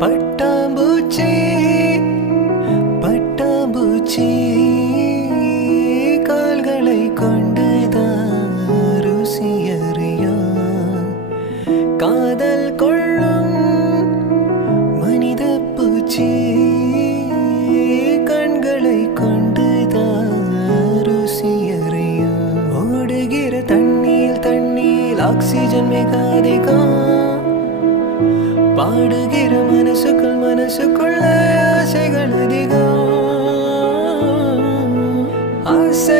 பட்டாம்பூச்சி பட்டாம்பூச்சி கால்களை கொண்டுதான் ருசியறியா காதல் கொள்ளும் மனித பூச்சி கண்களை கொண்டுதான் ருசியறியா ஓடுகிற தண்ணீர் ஆக்சிஜன் மிக அதிகம் பாடுகிற மனசுக்குள்ள ஆசைகள் அதிகம் ஆசை